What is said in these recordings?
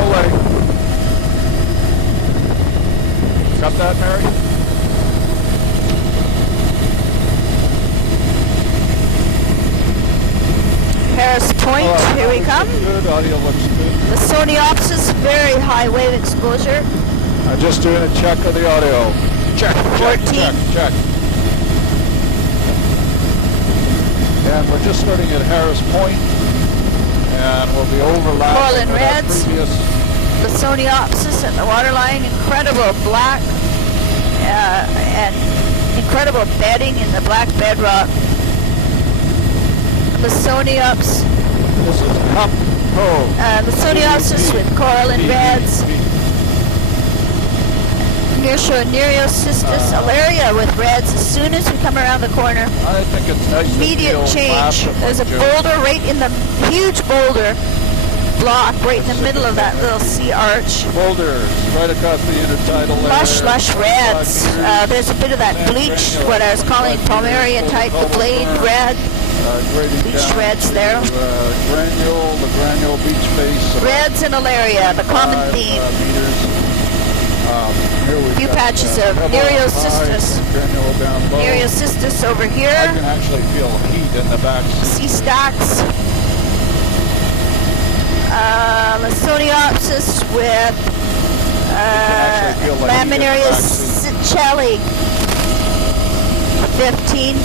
Rolling. Got that, Mary? Harris Point, here we come. Good, audio looks good. The Soniopsis, very high wave exposure. I'm just doing a check of the audio. Check, 14. check. And we're just starting at Harris Point, and we'll be overlapping Corlin with our Reds. previous. The Soniopsis at the waterline, incredible black and incredible bedding in the black bedrock. The Soniops, This is Cup Cove. the Soniopsis with Corlin Reds. Nereocystis alaria with reds as soon as we come around the corner. I think it's nice. Immediate change. There's a boulder right in the huge boulder block right in the middle of that little sea arch. Boulders right across the intertidal layer. Lush reds. There's a bit of that bleach, what I was calling Palmaria type, the blade red. Beach reds there. Granule, the granule beach face. Reds and alaria, the common theme. A few patches of Nereocystis. Nereocystis over I here. can actually feel heat in the back. Sea stacks. Lasoniopsis with Laminaria Sicelli 15.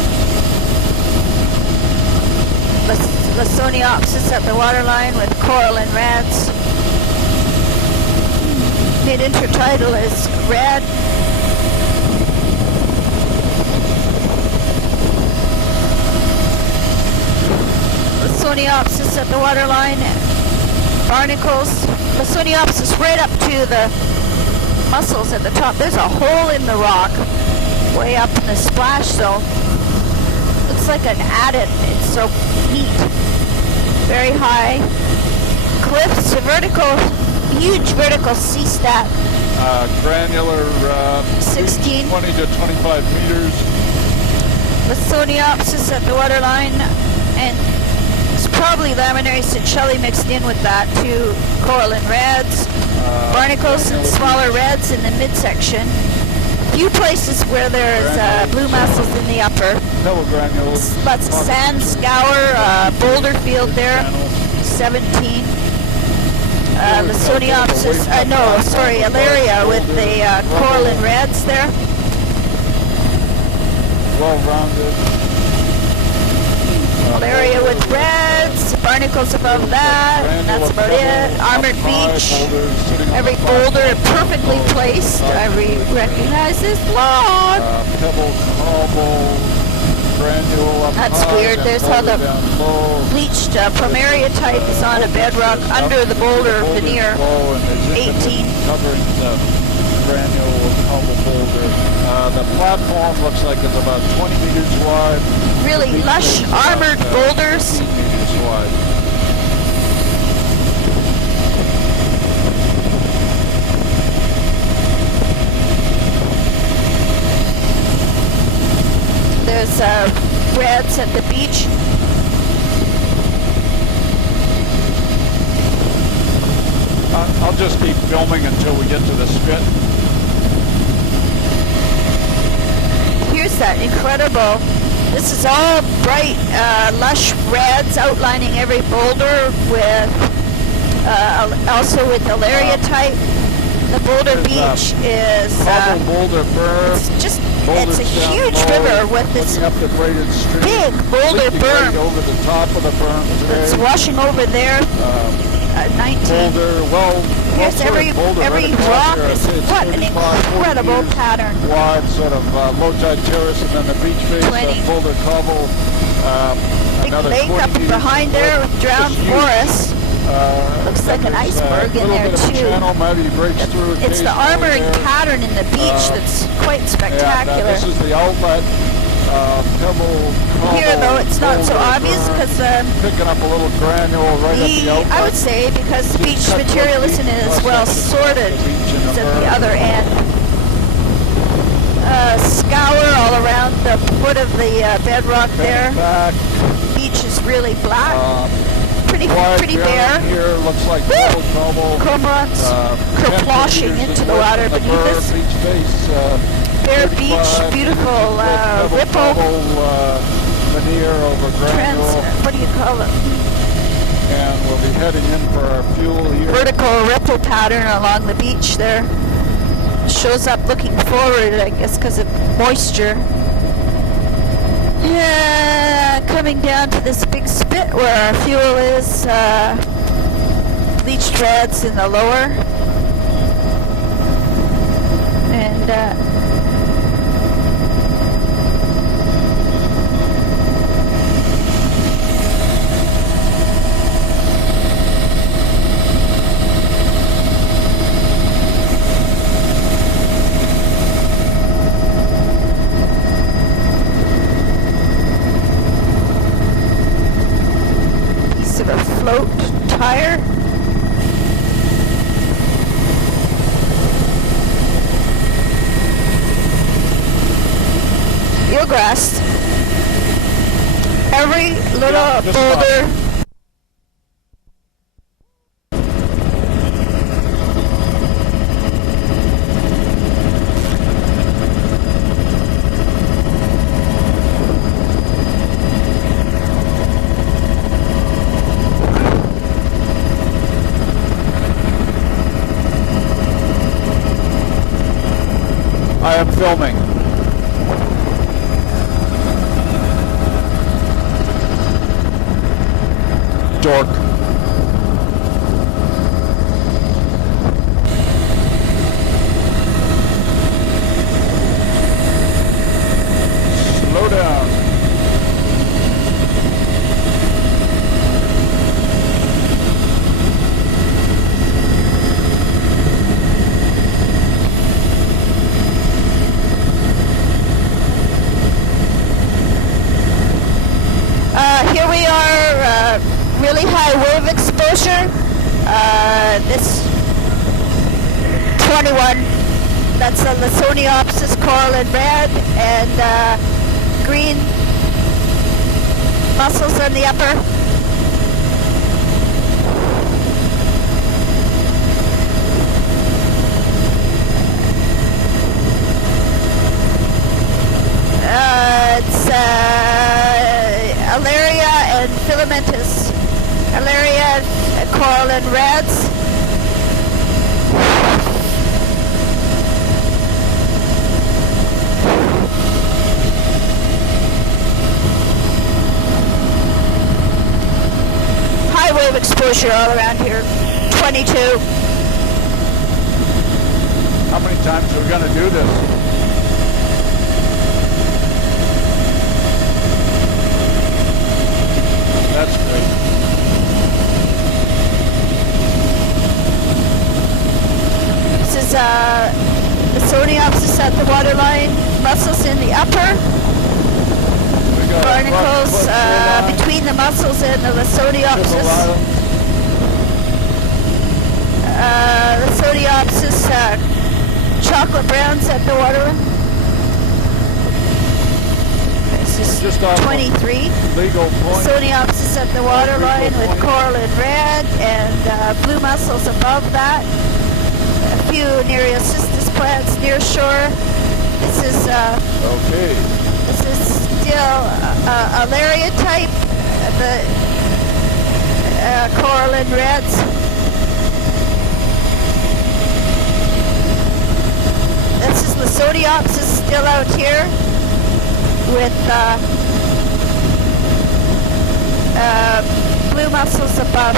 Lasoniopsis at the waterline with Corlin Reds. Mid-intertidal is red. Lasoniopsis at the waterline. Barnacles. Lasoniopsis right up to the mussels at the top. There's a hole in the rock way up in the splash zone. Looks like an adit. It's so neat. Very high cliffs, huge vertical sea stat. Granular 16. 20 to 25 meters. Lasoniopsis at the waterline, and it's probably Laminaria Sicelli mixed in with that too. Corlin Reds, barnacles and smaller reds in the midsection. A few places where there's blue mussels in the upper. Pebble granules. Lots of sand scour, boulder field there, 17. Lasoniopsis, alaria with the Corlin Reds there. Well-rounded. Alaria with reds, barnacles above that, and that's about it. Armored beach, every boulder perfectly placed. I recognize this log. Pebble, cobble, granule up That's high, weird. There's how the bleached Palmaria type is on a bedrock under the boulder veneer. 18. Covering the granule cobble boulder. The platform looks like it's about 20 meters wide. Really lush armored boulders. 15 meters wide. There's reds at the beach. I'll just keep filming until we get to the spit. Here's that incredible. This is all bright, lush reds outlining every boulder with, also with alaria type. The boulder beach is, Boulder berm. it's a huge river with this up the braided stream. big boulder berm Right over the top of the berm today. that's washing over there. 19. Boulder, Here's every rock is what an incredible pattern. Wide sort of low tide terrace, and then the beach face 20. Boulder cobble. Big lake up behind there with drowned forest. Looks like an iceberg in there too. It's the armored pattern in the beach that's quite spectacular. This is the outlet. Pebble, cobble, Here though it's not so obvious because picking up a little granule right at the outlet. I would say because the beach material isn't as well sorted as at the other end. Scour all around the foot of the bedrock there. Beach is really black. pretty Wide bare. area here looks like Woo! double trouble. Cormorants 10 kerploshing meters into the away water from the beneath berm, us. Beach face, Bare 35 beach, beautiful double ripple. trouble, veneer over granule, What do you call it? and we'll be heading in for our fuel here. Vertical ripple pattern along the beach there. Shows up looking forward, I guess, because of moisture. Yeah, coming down to this big spit where our fuel is. Bleached reds in the lower. And piece of a float tire. Eelgrass. Every little Yeah, just boulder. I am filming. Dork. Slow down. Here we are, really high wave exposure. This 21, that's a Lasoniopsis coral in red, and green mussels on the upper. It's Alaria and Filamentous. Alaria, coral and reds. High wave exposure all around here. 22. How many times are we going to do this? That's great. This is the Lasoniopsis at the waterline. Mussels in the upper. We got Barnacles shoreline, between the mussels and the Lasoniopsis. Triple Island. Lasoniopsis chocolate browns at the waterline. This is Just off 23. Legal point. Lasoniopsis at the waterline Legal with point. coral and red, and blue mussels above that. A few Nereocystis plants near shore. This is Okay. This is still Alaria type, the coral and reds. This is Lasoniopsis still out here with blue mussels above.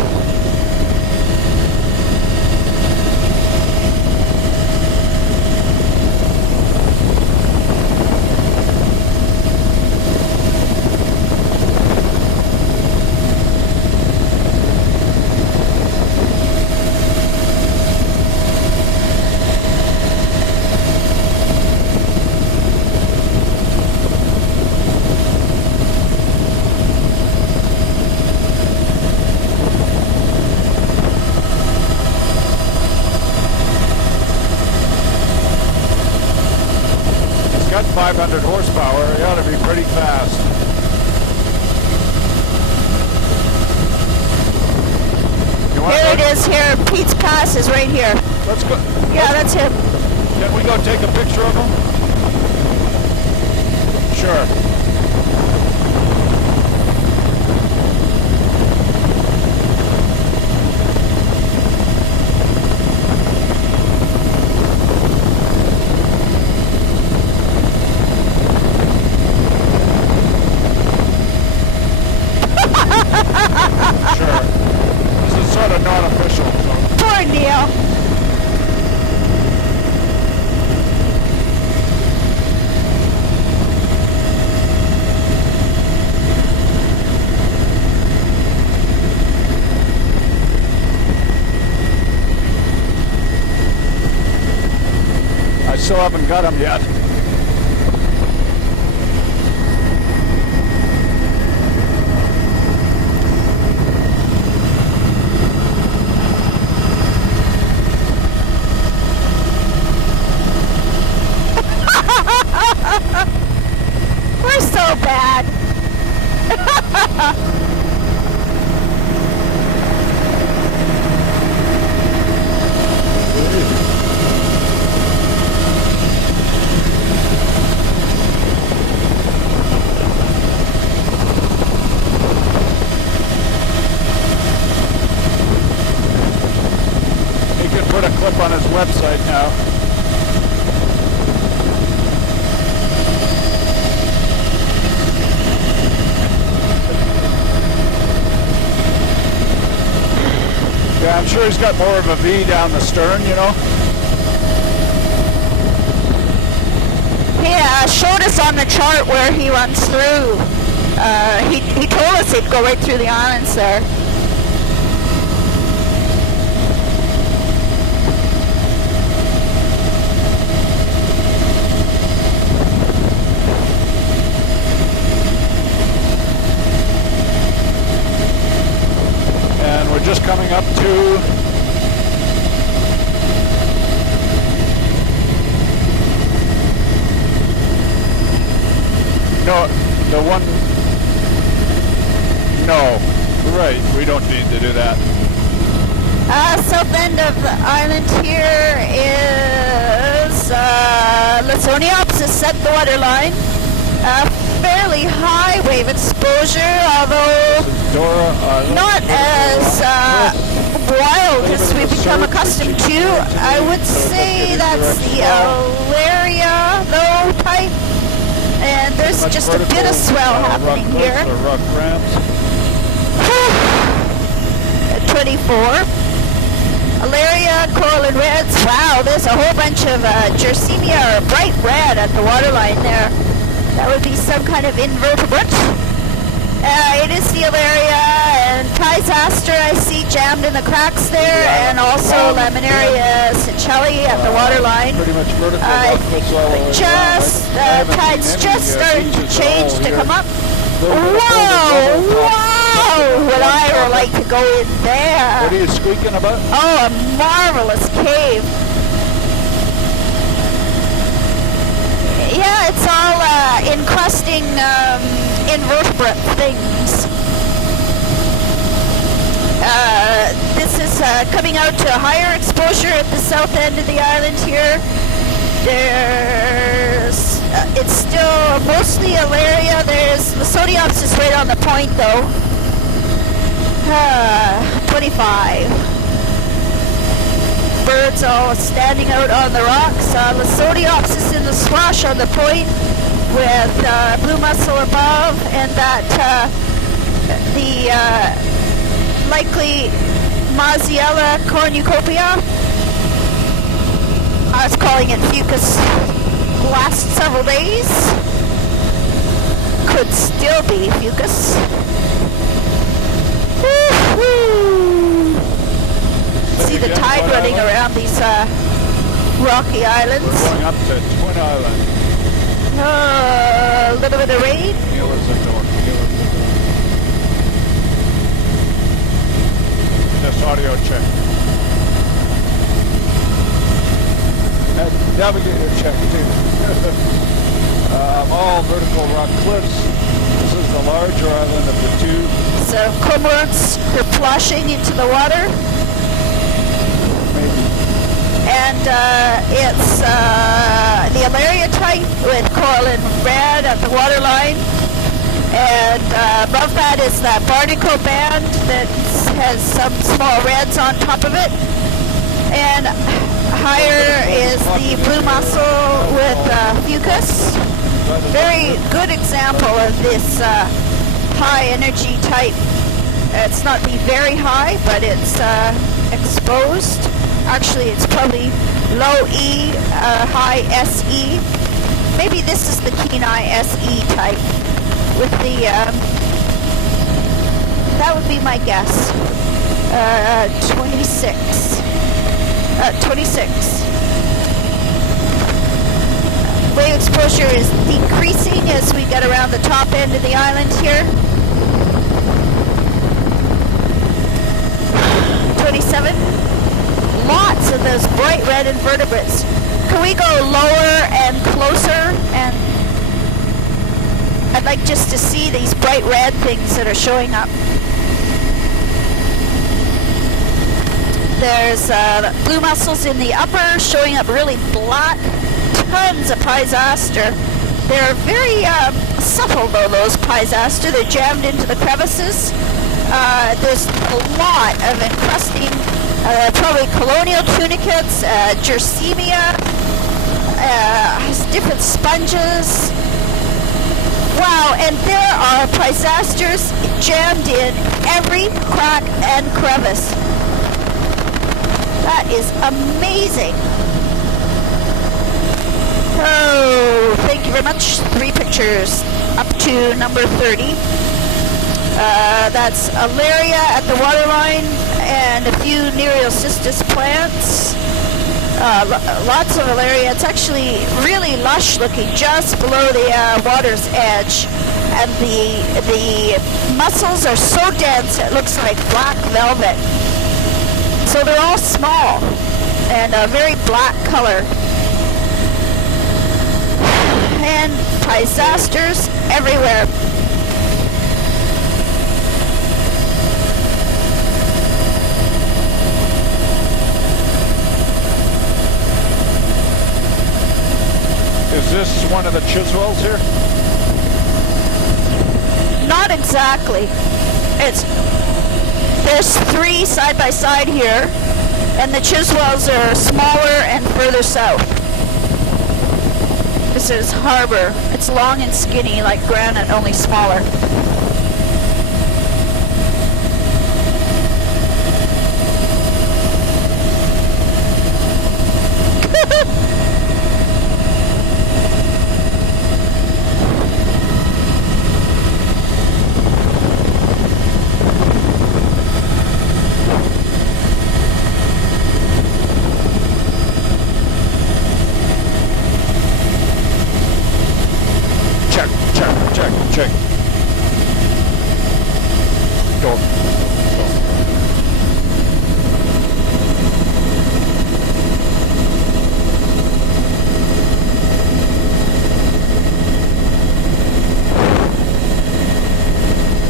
Got 500 horsepower. It ought to be pretty fast. Here it is here. Pete's Pass is right here. Let's go. Yeah, that's him. Can we go take a picture of him? Sure. Sure. This is sort of not official. So. Poor Neil. I still haven't got him yet. We're so bad. He can put a clip on his website now. Yeah, I'm sure he's got more of a V down the stern, you know. He showed us on the chart where he runs through. He told us he'd go right through the islands there. And we're just coming up to the one. No, right. We don't need to do that. South end of the island here is Lasonia, opposite set the waterline. Fairly high wave exposure, although Dora, not as wild as we've become accustomed to. I would say that's the Alaria, though, type. And there's just a bit of swell happening here. Rock ramps. At 24. Alaria, coral and reds. Wow, there's a whole bunch of Jersemia or bright red at the waterline there. That would be some kind of invertebrate. It is the Alaria and Tysaster I see jammed in the cracks there, and also Laminaria Sincelli at the waterline. Pretty much vertical rockfish all the way Just, around. tide's just starting to Beaches change all to here. come up. Little bit of Whoa, boulder, wow! Would I like to go in What there? are you squeaking about? Oh, a marvelous cave. Yeah, it's all encrusting invertebrate things. This is coming out to higher exposure at the south end of the island here. There's, it's still mostly Alaria. There's Lasodiopsis right on the point though. 25. Birds all standing out on the rocks. Lasodiopsis in the swash on the point with blue mussel above, and that the likely Maziella cornucopia. I was calling it fucus the last several days. Could still be fucus. Woo-hoo. See the tide running around these rocky islands. We're going up to Twin Island. A little bit of rain. Neil is the door. Just audio check. And navigator check too. All vertical rock cliffs. This is is the larger island of the two. So cormorants are plashing into the water. Maybe. And it's the Alaria type with coral in red at the waterline. And above that is that barnacle band that has some small reds on top of it. And higher is the blue mussel with fucus. Very good example of this high energy type. It's not the very high, but it's exposed. Actually, it's probably low E, high SE. Maybe this is the Kenai SE type with the, that would be my guess. 26. 26. Wave exposure is decreasing as we get around the top end of the island here. 27. Lots of those bright red invertebrates. Can we go lower and closer? And I'd like just to see these bright red things that are showing up. There's blue mussels in the upper showing up really black. Tons of Physaster. They're very subtle though, those Physaster. They're jammed into the crevices. There's a lot of encrusting, probably colonial tunicates, Jersemia, different sponges. Wow, and there are Physasters jammed in every crack and crevice. That is amazing. Oh, thank you very much. 3 pictures up to number 30. That's Alaria at the waterline and a few Nereocystis plants. Lots of Alaria. It's actually really lush looking just below the water's edge. And the mussels are so dense it looks like black velvet. So they're all small and a very black color. And Physasters everywhere. Is this one of the Chiswells here? Not exactly. There's 3 side by side here, and the Chiswells are smaller and further south. This is Harbor. It's long and skinny like granite, only smaller. Check. Go.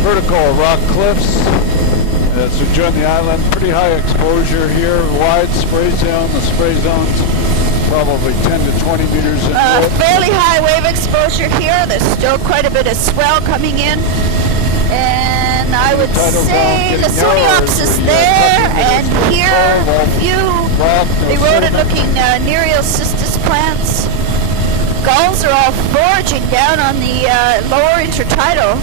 Vertical rock cliffs as we join the island. Pretty high exposure here. Wide spray zone. The spray zone's probably 10 to 20 meters in width. Fairly high wave exposure here. There's still quite a bit of swell coming in. And I would say the Soniopsis there, and here a few eroded looking Nereocystis plants. Gulls are all foraging down on the lower intertidal.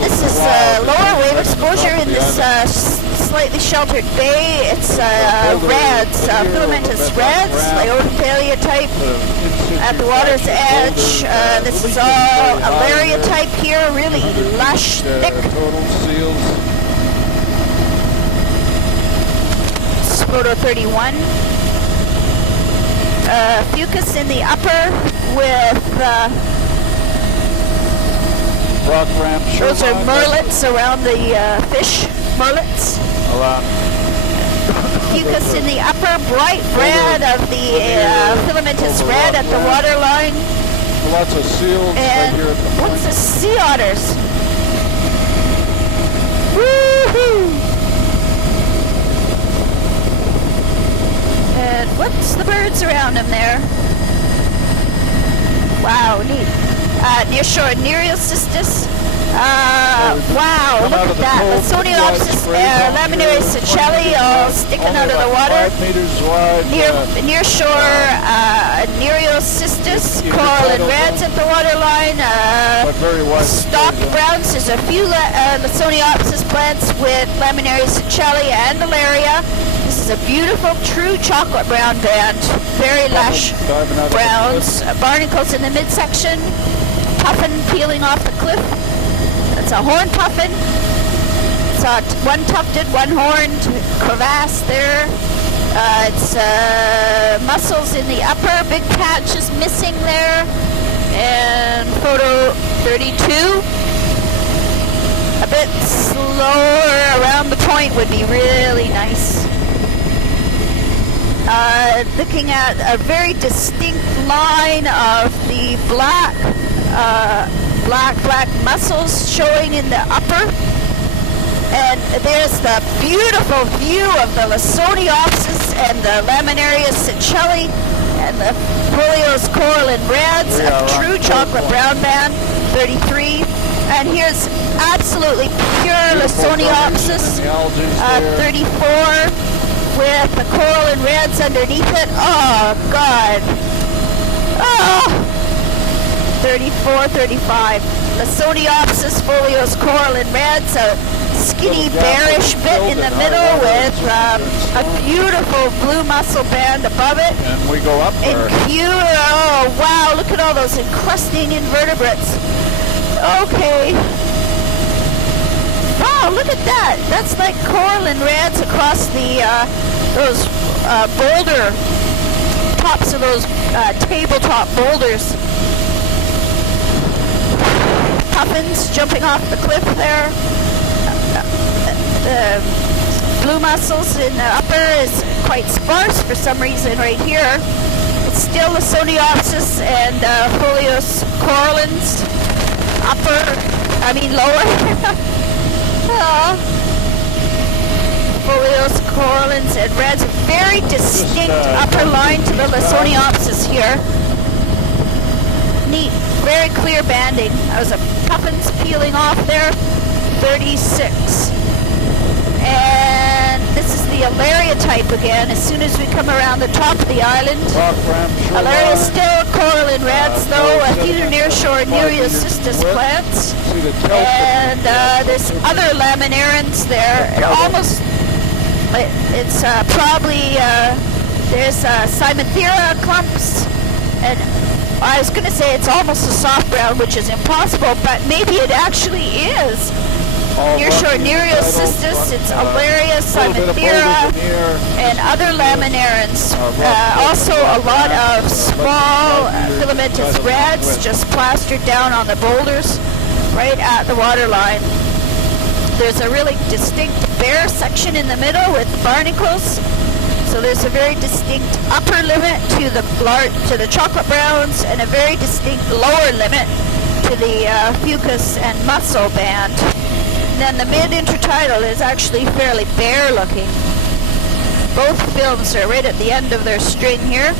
This is lower wave exposure in this slightly sheltered bay. It's reds, filamentous reds, Leotalia type at the water's edge. This is all Alaria type here, really lush, thick. Total seals. It's photo 31. Fucus in the upper with rock ramp. Those are merlets around the fish. Merlets. Fucus in the upper, bright red of the filamentous red at the waterline. Lots of seals right And here at the point. what's the sea otters? Woohoo! And what's the birds around them there? Wow, neat. Nearshore Nereocystis. Wow, Come look out at of the that. cold, Lasoniopsis wide spray laminaris down here, seychelles 20 meters all wide, sticking only out of the about water. 5 meters wide. Nearshore Nereocystis, Either coral and tidal reds zone. at the waterline. but very wide. Stalked spray zone. browns. There's a few Lasoniopsis plants with laminaris seychelles and malaria. This is a beautiful, true chocolate brown band. Very lush Diving out of the browns. Barnacles in the midsection. Puffin peeling off the cliff. That's a horn puffin. It's one tufted, one horned crevasse there. It's mussels in the upper. Big patch is missing there. And photo 32. A bit slower around the point would be really nice. Looking at a very distinct line of the black mussels showing in the upper. And there's the beautiful view of the Lasoniopsis and the laminaria seychelles and the Folios coral and reds, We a are true on chocolate point. brown band, 33. And here's absolutely pure Beautiful Lasoniopsis, formation in the algae there. 34, with the coral and reds underneath it. Oh, God. Oh. 34, 35. Lasoniopsis, Folios, coral and reds, a skinny Little gap bearish is bit filled in the in middle high water. with a beautiful blue mussel band above it. And we go up And there. oh wow, look at all those encrusting invertebrates. Okay. Oh, look at that. That's like coral and reds across the those boulder tops of those tabletop boulders. Puffins jumping off the cliff there. The blue mussels in the upper is quite sparse for some reason right here. It's still Lasoniopsis and Folios corallans. Lower. Folios corallans and reds. Very distinct upper line to the Lasoniopsis here. Neat. Very clear banding. Those are puffins peeling off there. 36. And this is the Alaria type again. As soon as we come around the top of the island. Rock ramp shoreline. Alaria still coral and reds though. A few nearshore 5 meters Nereocystis width. plants. See the kelp And there's other laminarans there. Almost, it's probably, there's Cymathera clumps. And I was going to say it's almost a soft brown, which is impossible, but maybe it actually is. all Nearshore rocky Nereocystis, titles, it's Alaria, little bit of Cymathera, veneer. and other laminarans. Also a lot of small filamentous reds just plastered down on the boulders right at the waterline. There's a really distinct bare section in the middle with barnacles. So there's a very distinct upper limit to the chocolate browns and a very distinct lower limit to the fucus and mussel band. And then the mid-intertidal is actually fairly bare looking. Both films are right at the end of their string here.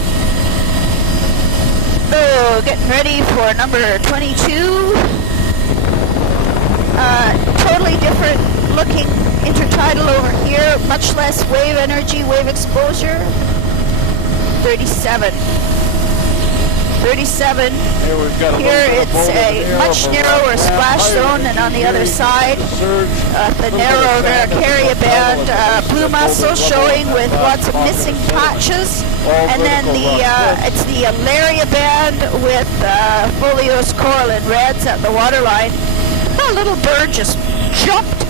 So getting ready for number 22. Totally different looking intertidal over here, much less wave energy, wave exposure. 37. 37. Here we've got a Here little bit of it's boulder a veneer much over narrower rock splash ramp, zone than on the other side. Surge, The narrow Veracaria band, blue mussel showing with lots of missing patches. And then it's the Alaria band with Folios coral and reds at the waterline. A little bird just jumped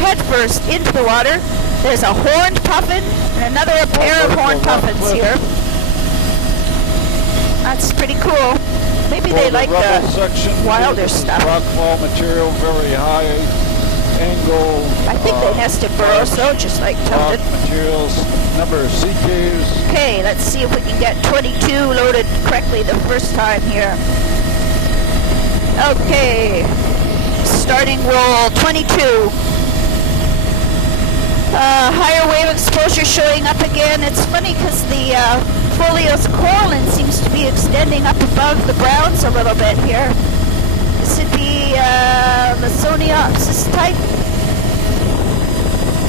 headfirst into the water. There's a horned puffin and another pair of horned puffins here. That's pretty cool. Maybe they like the wilder stuff. Rockfall material, very high angle. I think they nested burrows though, just like rock tufted. materials, number of sea caves. Okay, let's see if we can get 22 loaded correctly the first time here. Okay, starting roll 22. Higher wave exposure showing up again. It's funny because the Pholios coralline seems to be extending up above the browns a little bit here. This would be Lysoniopsis type.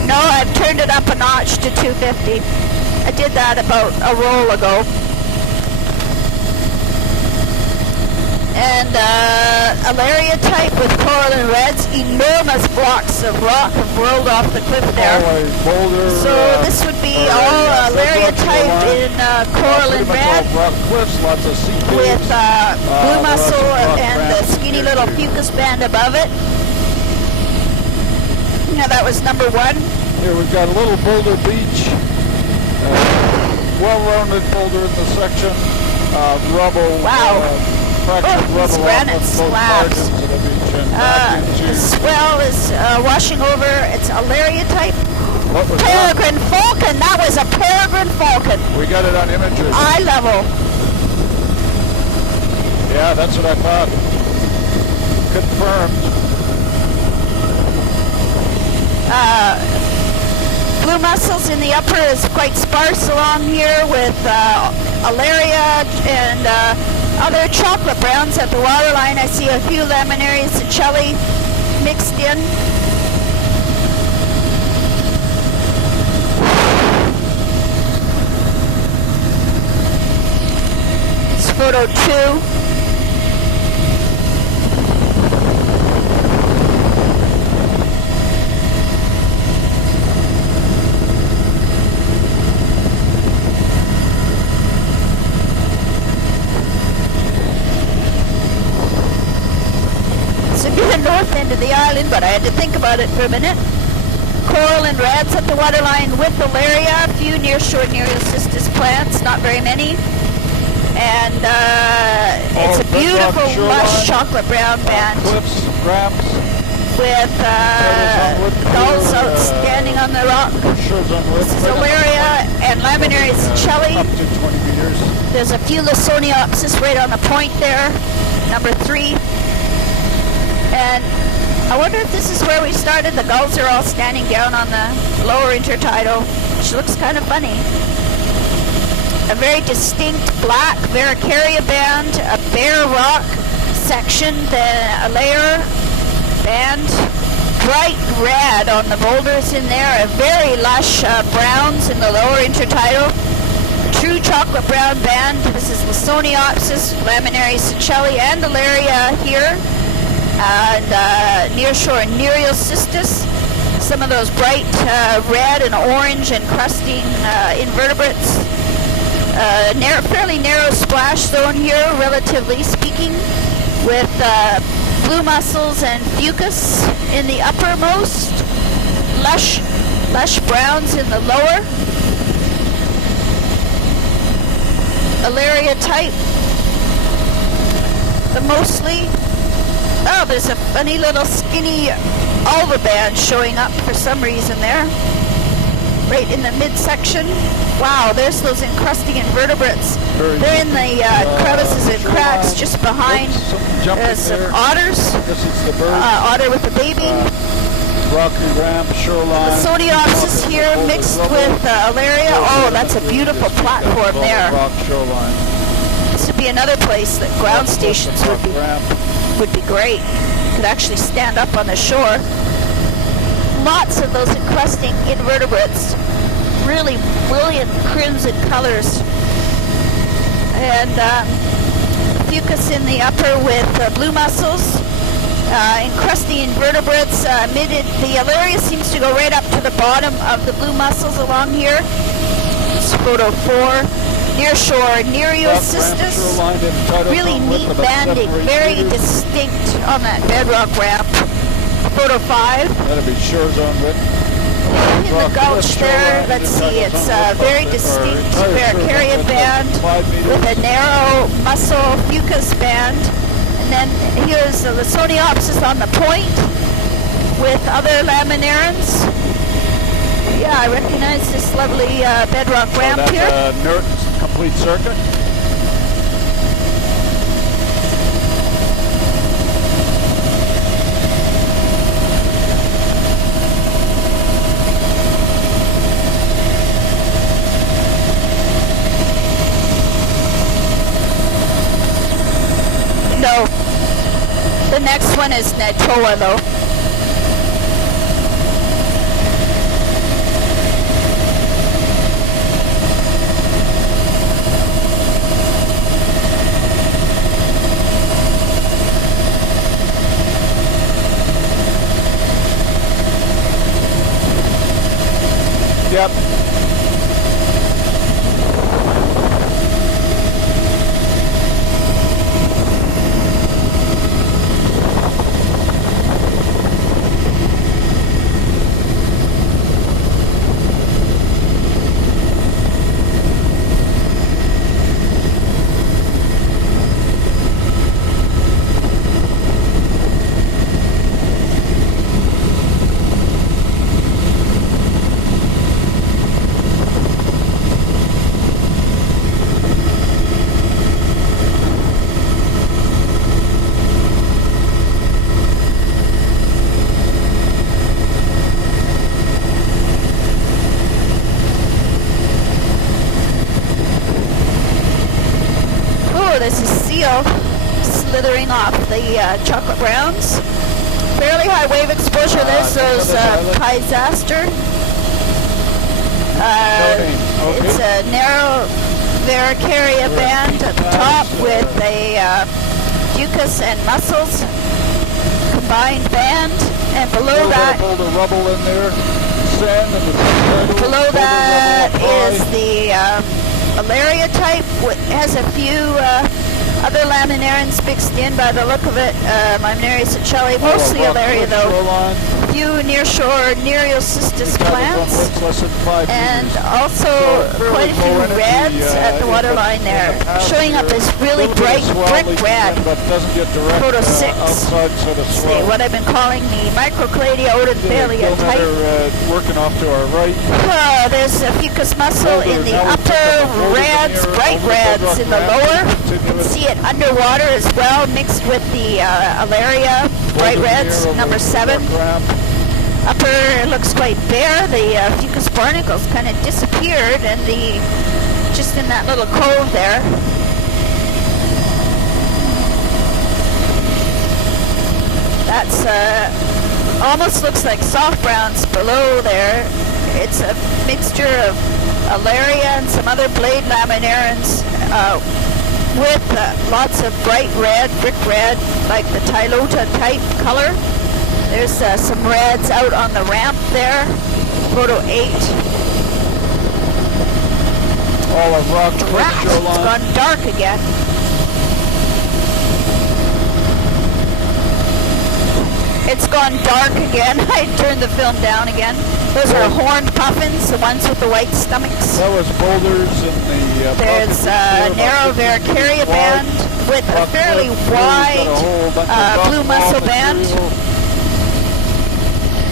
No, I've turned it up a notch to 250. I did that about a roll ago. And Alaria type with coralline reds. Enormous blocks of rock have rolled off the cliff there. Boulder, so this would be all Alaria type in coralline red. Rock cliffs, lots of sea caves. With blue mussel and the skinny little fucus band above it. Now that was number 1. Here we've got a little Boulder Beach. Well-rounded boulder in the section. Rubble. Wow. These granite slabs. The swell is washing over. It's Alaria type. What was Peregrine falcon. That was a peregrine falcon. We got it on images. Eye level. Yeah, that's what I thought. Confirmed. Blue mussels in the upper is quite sparse along here with Alaria and other chocolate browns at the waterline. I see a few laminaries Seychelles mixed in. It's photo 2. North end of the island, but I had to think about it for a minute. Coralline reds at the waterline with Alaria, a few nearshore Nereocystis plants, not very many. And it's a beautiful, lush chocolate brown band. Cliffs, ramps. With gulls outstanding on the rock. This is Alaria and Laminaria Seychelles. Up to 20 meters. There's a few Lysoniopsis right on the point there, number 3. And I wonder if this is where we started. The gulls are all standing down on the lower intertidal, which looks kind of funny. A very distinct black Varicaria band, a bare rock section, then a layer band, bright red on the boulders in there, a very lush browns in the lower intertidal. True chocolate brown band. This is Lysoniopsis, Laminaria Seychelles, and Alaria here. And nearshore Nereocystis, some of those bright red and orange encrusting invertebrates. Fairly narrow splash zone here, relatively speaking, with blue mussels and fucus in the uppermost, lush browns in the lower. Alaria type, the mostly. Oh, there's a funny little skinny alva band showing up for some reason there. Right in the midsection. Wow, there's those encrusting invertebrates. They're in the crevices and cracks just behind. There's some otters. This is the bird. Otter with a baby. Rocky ramp, shoreline. Lysoniopsis here mixed with Alaria. Oh, that's a beautiful platform there. Rock shoreline. This would be another place that ground stations would be great. Could actually stand up on the shore. Lots of those encrusting invertebrates. Really brilliant crimson colors. And fucus in the upper with blue mussels. Encrusting invertebrates. The Alaria seems to go right up to the bottom of the blue mussels along here. It's photo 4. Nearshore Nereocystis, really neat banding, very distinct on that bedrock ramp. Photo 5. That'll be shore zone width. In the gulch there, let's see, it's a very distinct Varicaria band with a narrow mussel fucus band. And then here's the Lysoniopsis on the point with other laminarans. Yeah, I recognize this lovely bedrock ramp here. Newton's complete circuit. next one is Natoa, though. Yep. There's a seal slithering off the chocolate browns. Fairly high wave exposure. There's those Paisaster. It's a narrow Varicaria band at the top with a Fucus and Mussels combined band, and below that, rubble in there, sand in the below that is the Alaria type. Has a few other laminarans mixed in by the look of it. Laminaria seychelles, mostly Alaria though. A few nearshore Nereocystis plants, and also quite a few reds at the waterline there, showing up as really bright brick red. Photo 6. See what I've been calling the Microcladia odontalia type. Working off to our right. There's a Fucus mussel in the upper, reds, bright reds in the lower. You can see it underwater as well, mixed with the Alaria bright reds, number 7. Upper looks quite bare. The Fucus barnacles kind of disappeared, and just in that little cove there. That's almost looks like soft browns below there. It's a mixture of Alaria and some other blade laminarans with lots of bright red, brick red, like the Tylota type color. There's some reds out on the ramp there, photo 8. All of rock Rat, it's gone dark again. It's gone dark again. I turned the film down again. Those are horned puffins, the ones with the white stomachs. That was boulders in the... There's a narrow Varicaria band with a fairly wide blue mussel band.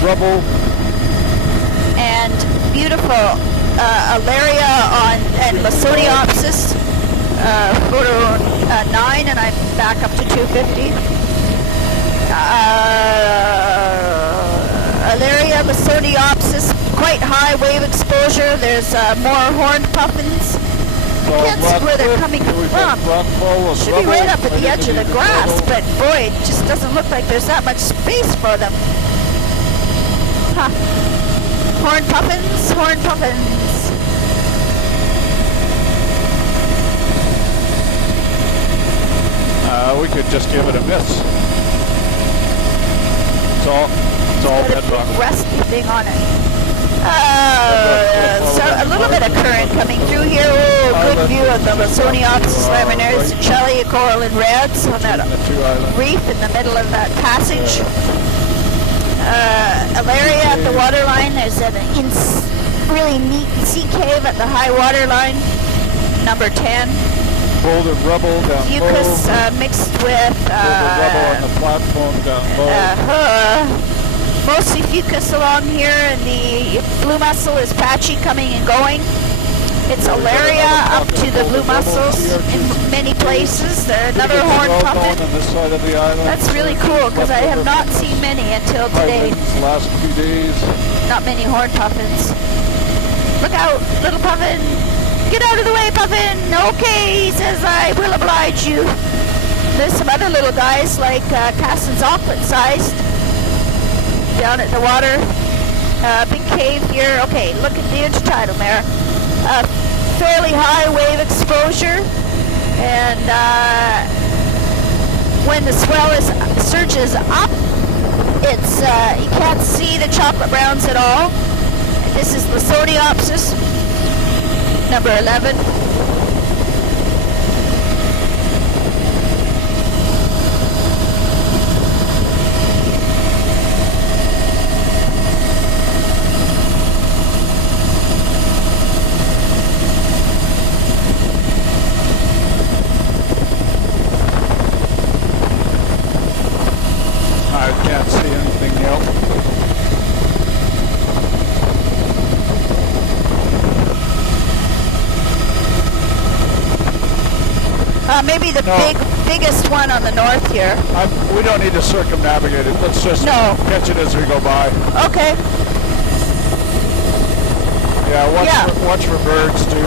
Rubble. And beautiful Alaria and Lasoniopsis, photo 9, and I'm back up to 250. Alaria Lasoniopsis, quite high wave exposure. There's more horned puffins. I can't see where they're coming from. Should be right up at the edge of the grass, but boy, it just doesn't look like there's that much space for them. Huh. Horned puffins, horned puffins. We could just give it a miss. It's all bedrock. Rusty thing on it. So a little bit of current coming through here. Oh, good view of the Lasoniopsis laminaria seychelles, coral and reds on that reef in the middle of that passage. Alaria at the waterline. There's a really neat sea cave at the high water line, number 10. Boulder rubble down Fucus mixed with rubble on the platform down low. Mostly Fucus along here, and the blue mussel is patchy coming and going. It's Alaria up to the blue mussels in many places. There's another horned puffin. That's really cool because I have not seen many until today. Last few days. Not many horned puffins. Look out, little puffin. Get out of the way, puffin. Okay, he says, I will oblige you. There's some other little guys like Cassin's auklet sized down at the water. Big cave here. Okay, look at the intertidal there. Fairly high wave exposure, and when the swell surges up, it's you can't see the chocolate browns at all. This is Lysoniopsis, number 11. I can't see anything else. Maybe the biggest one on the north here. We don't need to circumnavigate it. Let's just catch it as we go by. Okay. Yeah, watch for birds too.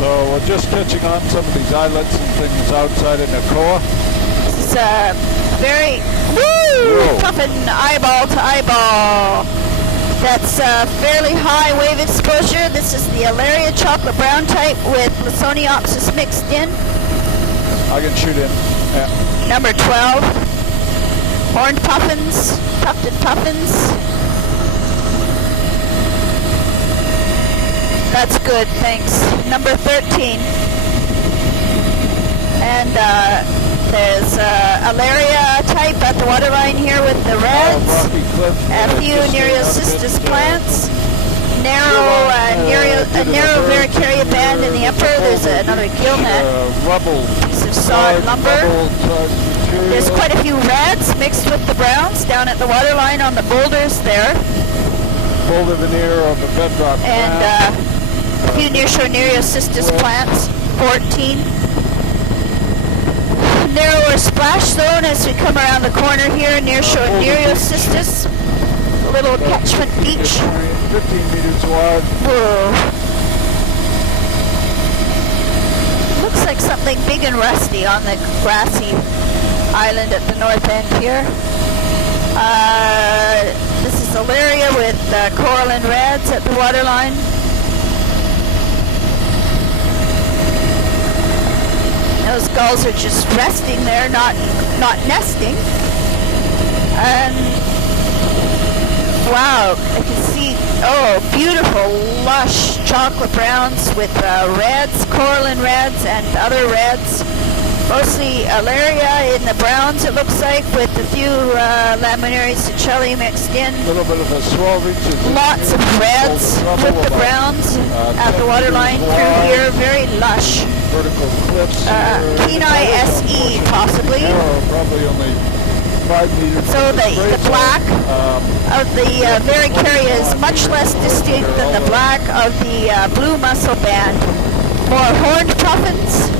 So we're just catching on some of these islets and things outside of Nakoa. This is very puffin eyeball to eyeball. That's fairly high wave exposure. This is the Alaria chocolate brown type with Lysoniopsis mixed in. I can shoot in. Yeah. Number 12. Horned puffins, tufted puffins. That's good, thanks. Number 13. And there's Alaria type at the waterline here with the reds. A few Nereocystis plants. A narrow Varicaria band in the upper. There's another gillnet. Piece of sawed lumber. There's quite a few reds mixed with the browns down at the waterline on the boulders there. Boulder veneer of the bedrock and a few nearshore Nereocystis plants, 14. Narrower splash zone as we come around the corner here, nearshore Nereocystis. A little catchment beach. 15 meters wide. Whoa. Looks like something big and rusty on the grassy island at the north end here. This is Alaria with coral and reds at the waterline. Those gulls are just resting there, not nesting. And wow, I can see, beautiful, lush chocolate browns with reds, coral and reds, and other reds. Mostly Alaria in the browns, it looks like, with a few Laminaria Seychelles mixed in. A little bit of a swell reaches. Lots of reds with the browns at the waterline through here, very lush. Vertical cliffs. Kenai SE, possibly. Probably only 5 meters. So the black of the Varicaria is much less distinct than the black of the blue mussel band. More horned puffins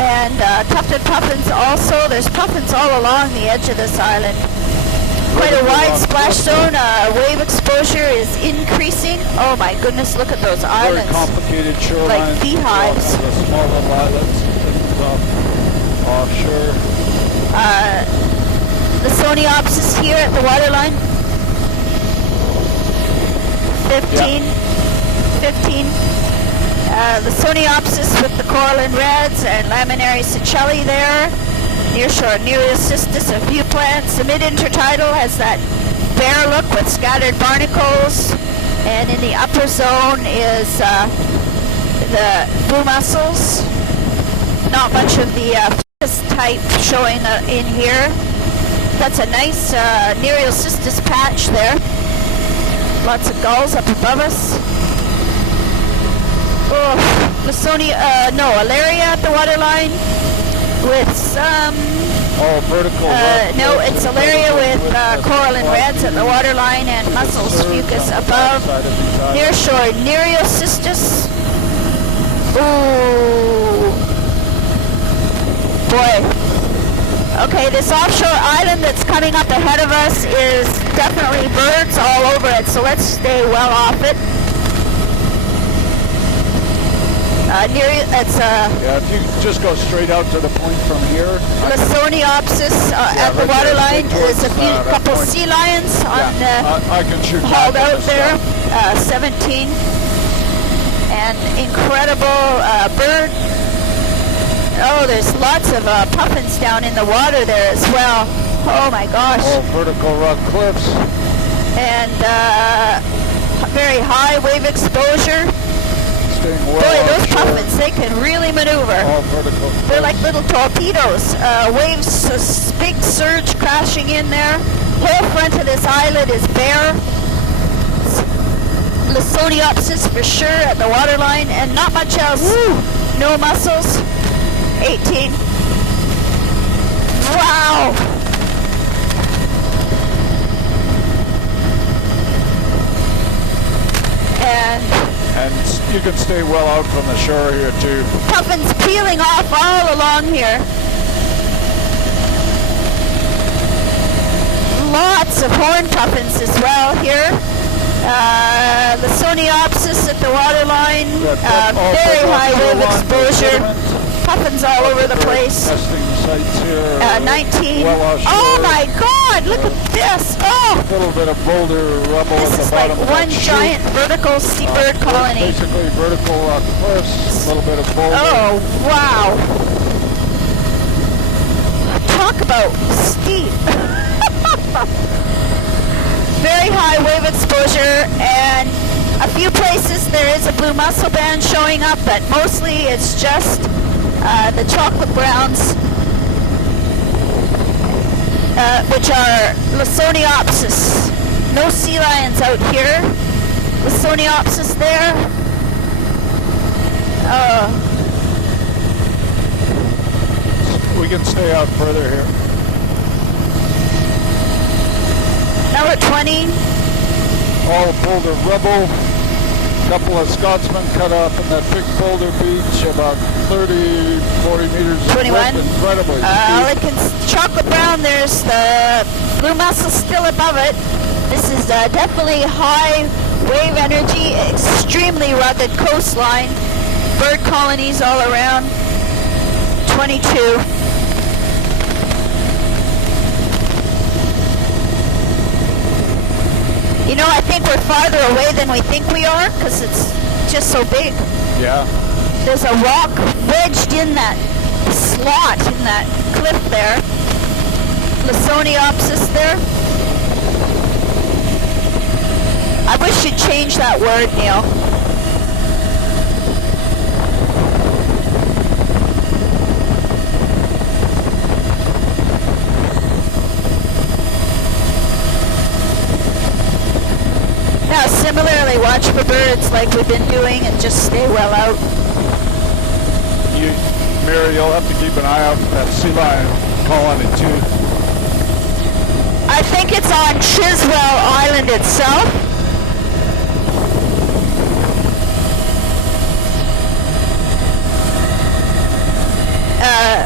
and tufted puffins also. There's puffins all along the edge of this island. Quite a wide splash zone. Wave exposure is increasing. Oh my goodness, look at those islands. Very complicated shoreline. Like beehives. The small little islands offshore. Lysoniopsis here at the waterline. 15. Yeah. 15. Lysoniopsis with the coral and reds and Laminaria Seychelles there. Nearshore Nereocystis, a few plants. The mid-intertidal has that bare look with scattered barnacles. And in the upper zone is the blue mussels. Not much of the type showing in here. That's a nice Nereocystis patch there. Lots of gulls up above us. Alaria at the waterline with some. All vertical. No, it's Alaria with coral and reds at the waterline and mussels, fucus above. Nearshore, Nereocystis. Ooh. Boy. Okay, this offshore island that's coming up ahead of us is definitely birds all over it, so let's stay well off it. Yeah, if you just go straight out to the point from here. Lysoniopsis at the waterline. There's a couple sea lions on I can shoot hauled back out there. 17. An incredible bird. Oh, there's lots of puffins down in the water there as well. Oh my gosh. All vertical rock cliffs. And very high wave exposure. Well boy, those offshore. puffins, they can really maneuver. All vertical. They're like little torpedoes. Waves, big surge crashing in there. Whole front of this islet is bare. Lysoniopsis for sure at the waterline, and not much else. Woo. No mussels. 18. Wow. And you can stay well out from the shore here too. Puffins peeling off all along here. Lots of horn puffins as well here. Lysoniopsis at the waterline. Very high wave exposure. Puffins all over the place. Testing sites here. 19. Well offshore. Oh my God! Look at this. Oh. A little bit of boulder rubble This at the is like bottom of one that chute. giant vertical seabird colony. Basically vertical cliffs. A little bit of boulder. Oh wow! Talk about steep. Very high wave exposure, and a few places there is a blue mussel band showing up, but mostly it's just the chocolate browns, which are Lysoniopsis. No sea lions out here. Lysoniopsis there. We can stay out further here. Now we're 20. All boulder rubble. Couple of Scotsmen cut off in that big boulder beach, about 30, 40 meters. 21. Incredibly steep. Chocolate brown, there's the blue mussel still above it. This is definitely high wave energy, extremely rugged coastline. Bird colonies all around. 22. You know, I think we're farther away than we think we are because it's just so big. Yeah. There's a rock wedged in that slot in that cliff there. Lysoniopsis there. I wish you'd change that word, Neil. Now, similarly, watch for birds like we've been doing and just stay well out. Mary, you'll have to keep an eye out for that sea lion colony too. I think it's on Chiswell Island itself.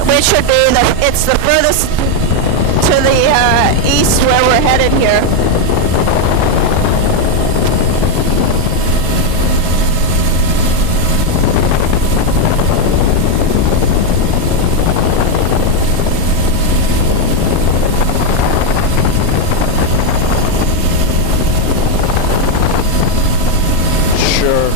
Which would be it's the furthest to the east where we're headed here. Sure.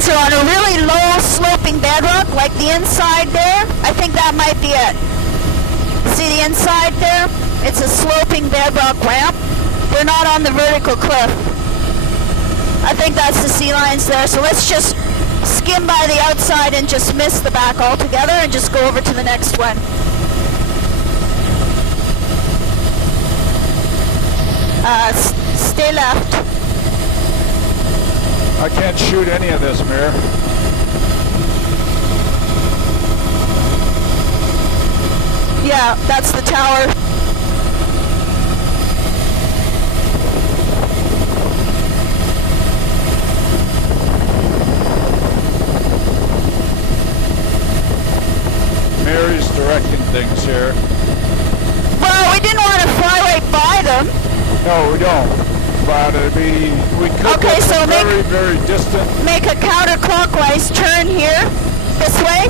lines are on a really low sloping bedrock, like the inside there. I think that might be it. See the inside there? It's a sloping bedrock ramp. They're not on the vertical cliff. I think that's the sea lions there. So let's just skim by the outside and just miss the back altogether and just go over to the next one. Stay left. I can't shoot any of this, Mir. Yeah, that's the tower. Mary's directing things here. Well, we didn't want to fly right by them. No, we don't. But we could Okay, get so very, very distant. Make a counterclockwise turn here, this way.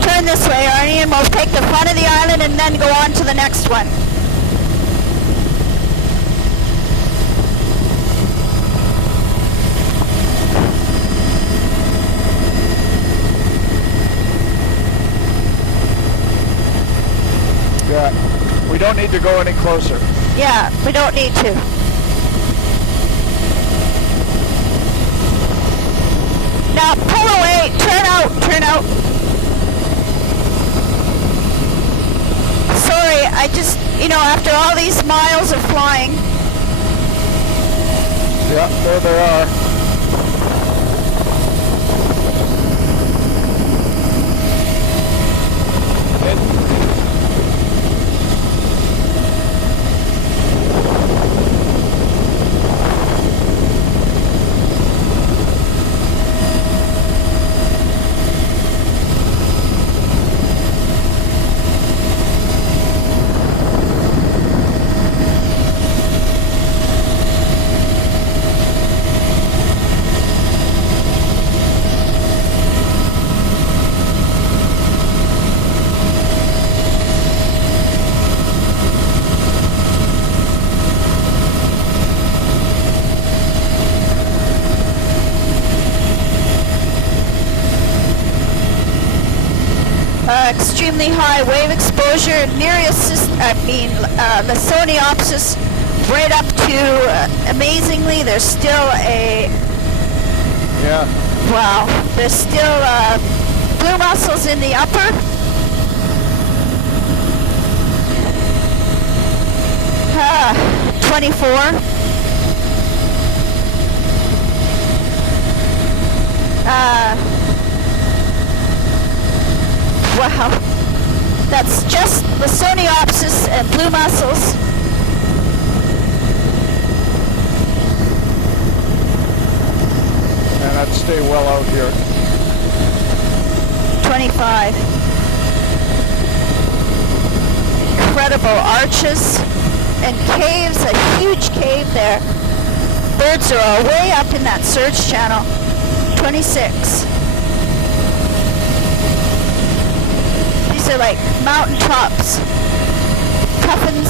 Turn this way, Arnie, and we'll take the front of the island and then go on to the next one. Yeah, we don't need to go any closer. Yeah, we don't need to. Now pull away, turn out, turn out. Sorry, I just, after all these miles of flying. Yeah, there they are. Extremely high wave exposure, Lasoniopsis, right up to, amazingly, there's still there's still blue mussels in the upper. 24. Wow, that's just Lasoniopsis and blue mussels. And I'd stay well out here. 25. Incredible arches and caves, a huge cave there. Birds are way up in that surge channel. 26. These are like mountain tops. Puffins,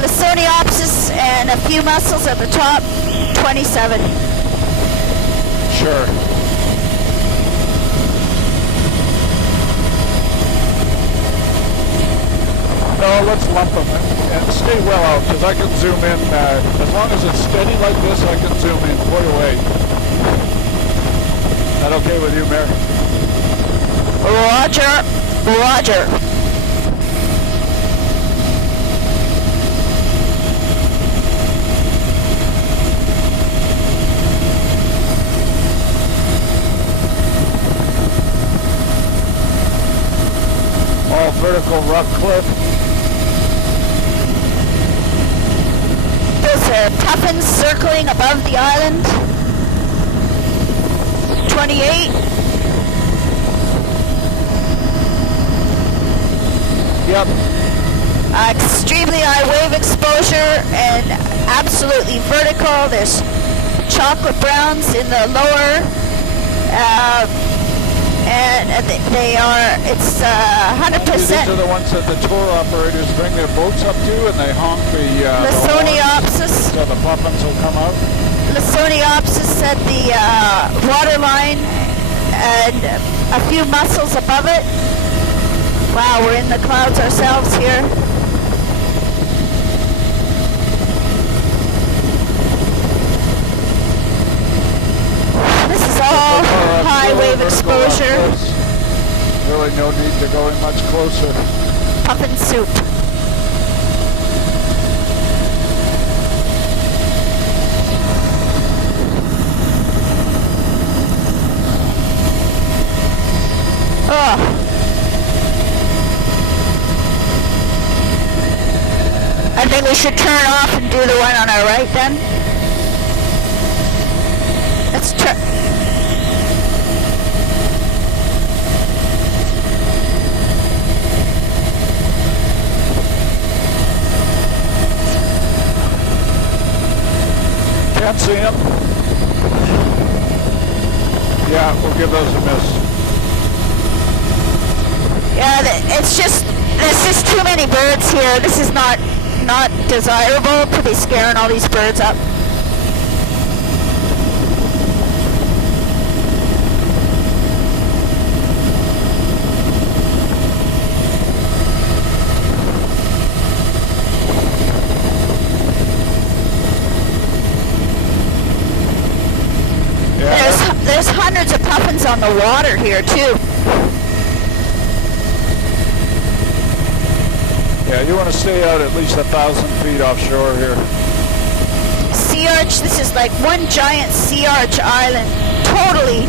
Lasoniopsis, and a few mussels at the top. 27. Sure. No, let's lump them and stay well out, because I can zoom in. As long as it's steady like this, I can zoom in quite away. Is that okay with you, Mary? Roger. Roger. All vertical rock cliff. Those are puffins circling above the island. 28. Yep. Extremely high wave exposure and absolutely vertical. There's chocolate browns in the lower And they are, it's 100%. These are the ones that the tour operators bring their boats up to, and they honk the Lysoniopsis. so the puffins will come out. Lysoniopsis at the water line and a few mussels above it. Wow, we're in the clouds ourselves here. This is all high wave exposure. Really no need to go in much closer. Puffin soup. Oh. I think we should turn off and do the one on our right then. Let's turn. Can't see him. Yeah, we'll give those a miss. Yeah, it's just, there's just too many birds here. This is not desirable to be scaring all these birds up. Yeah, There's hundreds of puffins on the water here too. yeah, you want to stay out at least 1,000 feet offshore here. Sea arch, this is like one giant sea arch island, totally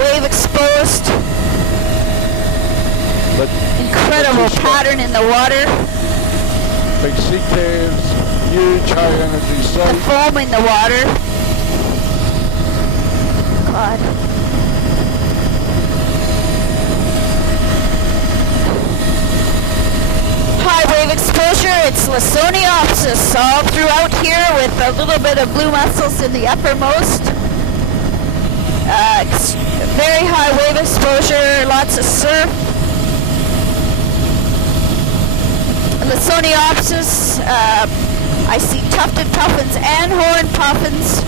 wave exposed. But Incredible pattern in the water. big sea caves, huge high energy The site. foam in the water. God. High wave exposure, it's Lysoniopsis all throughout here with a little bit of blue mussels in the uppermost. Very high wave exposure, lots of surf. Lysoniopsis, I see tufted puffins and horned puffins.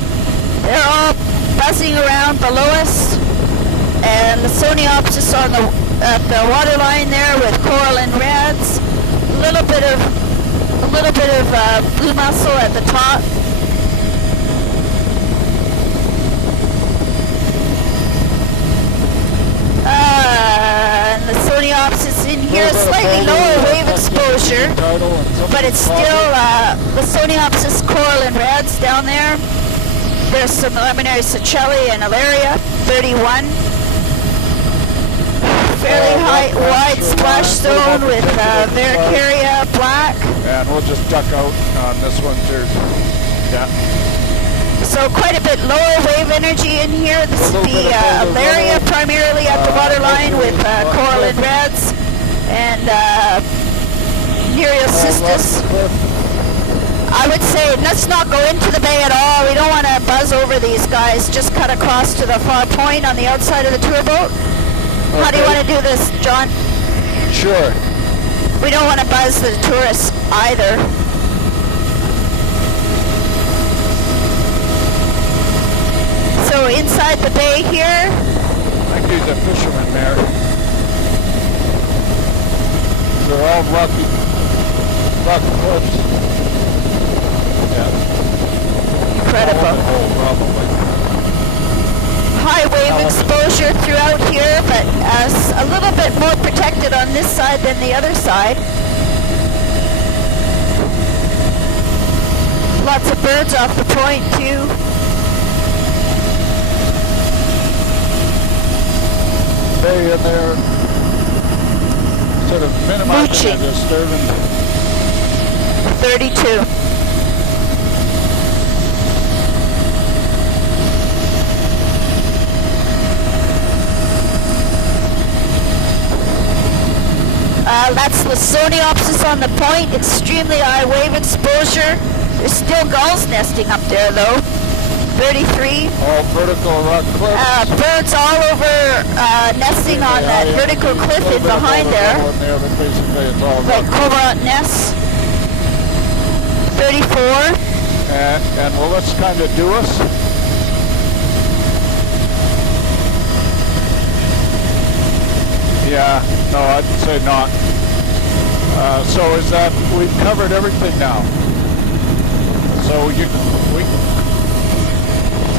They're all buzzing around below us. And Lysoniopsis on at the water line there with coral and reds. A little bit of blue mussel at the top. And Lysoniopsis in here, slightly lower wave exposure, but it's still Lysoniopsis coral and reds down there. There's some Laminaria Seychelles and Alaria, 31. Fairly high, wide splash zone with Varicaria black. And we'll just duck out on this one too. Yeah. So quite a bit lower wave energy in here. This is the Alaria primarily at the waterline with coral and reds and Nereocystis. I would say let's not go into the bay at all. We don't want to buzz over these guys. Just cut across to the far point on the outside of the tour boat. How do you want to do this, John? Sure. We don't want to buzz the tourists either. So inside the bay here, I think he's a fisherman there. They're all rock cliffs. Yeah. incredible. Probably. High wave exposure throughout here, but a little bit more protected on this side than the other side. Lots of birds off the point too. They in there sort of minimizing the disturbance. 32. That's Lysoniopsis on the point, extremely high wave exposure. There's still gulls nesting up there though. 33. All vertical rock cliffs. Birds all over nesting on that vertical cliff in behind there. But basically it's all Like rock. cormorant nests. 34. And will this kind of do us? Yeah, no, I'd say not. So is that, we've covered everything now. So we can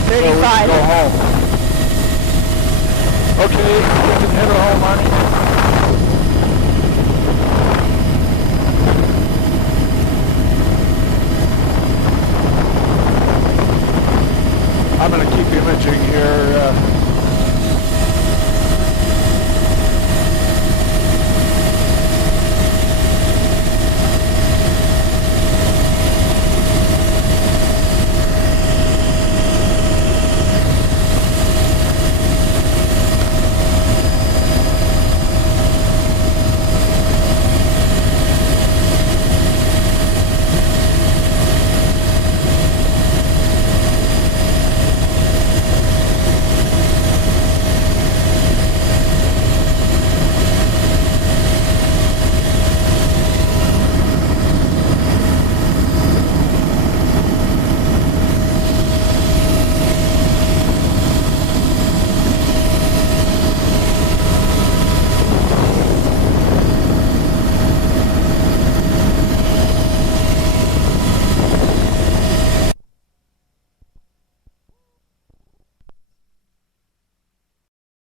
35. go home. Okay, we can hit her home, Arnie.